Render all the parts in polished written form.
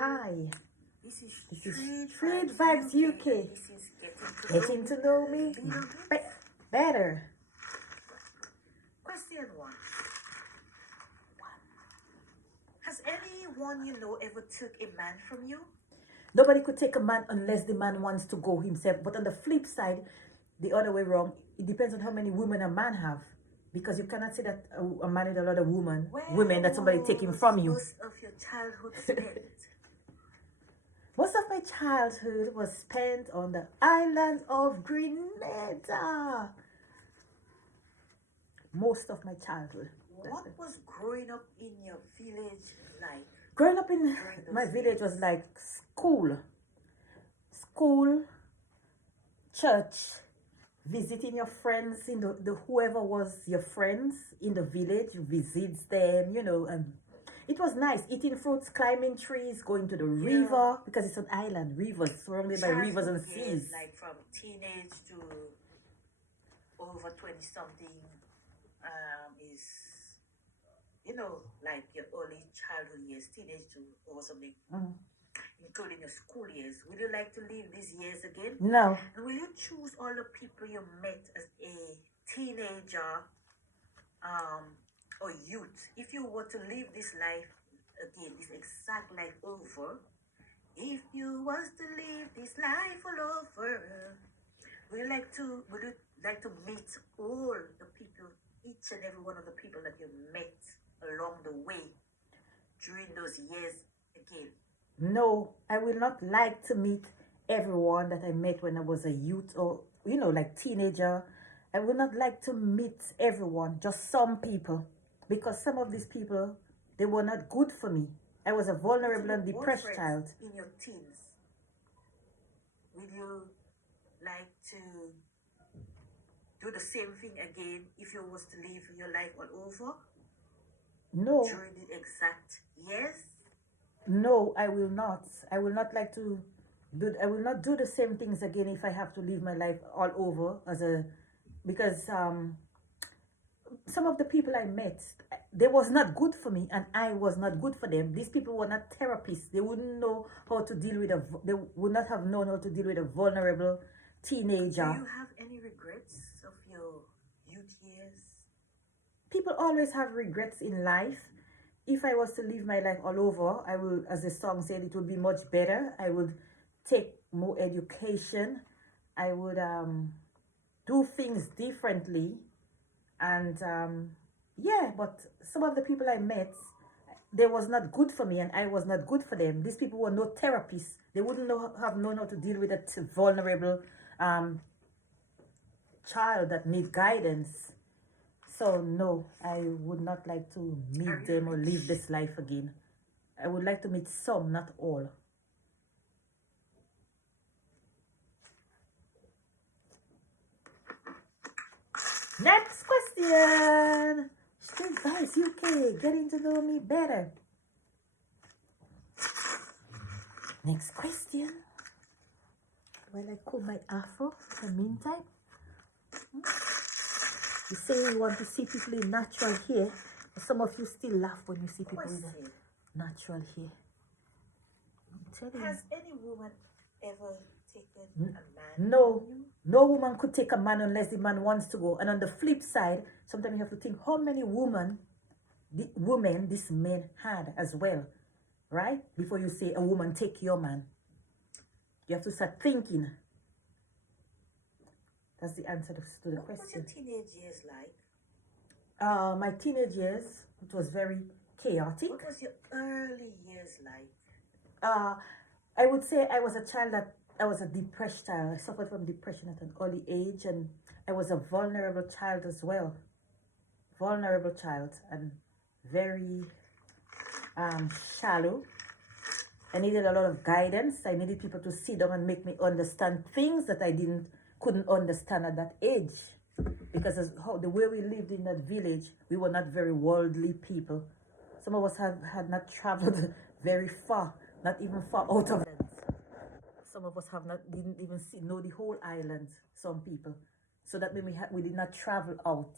Hi. This is Street Vibes UK. This is Getting to know me better. Question 1. Has anyone you know ever took a man from you? Nobody could take a man unless the man wants to go himself. But on the flip side, the other way wrong, it depends on how many women a man have. Because you cannot say that a man with a lot of women that somebody taking from you. Most of your childhood spent? Most of my childhood was spent on the island of Grenada. Most of my childhood. What was growing up in your village like? Growing up in my village was like school, church, visiting your friends in the whoever was your friends in the village, you visit them, you know, and it was nice eating fruits, climbing trees, going to the river because it's an island, rivers surrounded by rivers and seas. Like from teenage to over 20 something is, you know, like your early childhood years, teenage to over something, including your school years. Would you like to live these years again? No. And will you choose all the people you met as a teenager or youth? If you were to live this life again, this exact life over, if you was to live this life all over, would you like to meet all the people, each and every one of the people that you met along the way during those years again? No, I will not like to meet everyone that I met when I was a youth or, you know, like teenager. I would not like to meet everyone, just some people, because some of these people, they were not good for me. I was a vulnerable and depressed child. In your teens, will you like to do the same thing again if you was to live your life all over? No. During the exact years? No, I will not. I will not like to do. I will not do the same things again if I have to live my life all over because some of the people I met, they was not good for me and I was not good for them. These people were not therapists. They wouldn't know how to deal with they would not have known how to deal with a vulnerable teenager. Do you have any regrets of your youth years? People always have regrets in life. If I was to live my life all over, I will, as the song said, it would be much better. I would take more education. I would do things differently. And yeah, but some of the people I met, they was not good for me and I was not good for them. These people were no therapists. They wouldn't have known how to deal with a vulnerable child that need guidance. So no, I would not like to meet them or live this life again. I would like to meet some, not all. Next question. Street Vibes UK, getting to know me better. Next question. While I comb my afro in the meantime. You say you want to see people in natural hair. Some of you still laugh when you see people with natural hair. I'm telling you. Has any woman ever taken a man? No. No woman could take a man unless the man wants to go. And on the flip side, sometimes you have to think how many women this man had as well. Right? Before you say a woman take your man. You have to start thinking. That's the answer to the question. What was your teenage years like? My teenage years, it was very chaotic. What was your early years like? I would say I was a child I was a depressed child. I suffered from depression at an early age, and I was a vulnerable child as well. Vulnerable child and very shallow. I needed a lot of guidance. I needed people to sit down and make me understand things that I couldn't understand at that age, because the way we lived in that village, we were not very worldly people. Some of us had not traveled very far, not even far out of it. Some of us didn't even know the whole island. Some people, so that means we did not travel out.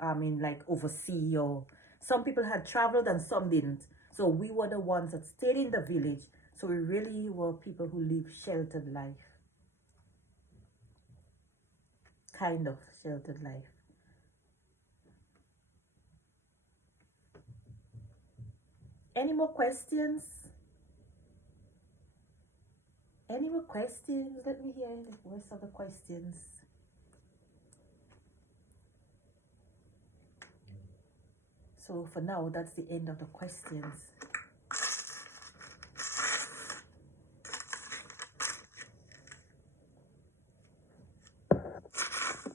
I mean, like overseas, or some people had traveled and some didn't. So we were the ones that stayed in the village. So we really were people who live sheltered life. Kind of sheltered life. Any more questions? Any more questions? Let me hear the rest of the questions. So for now, that's the end of the questions.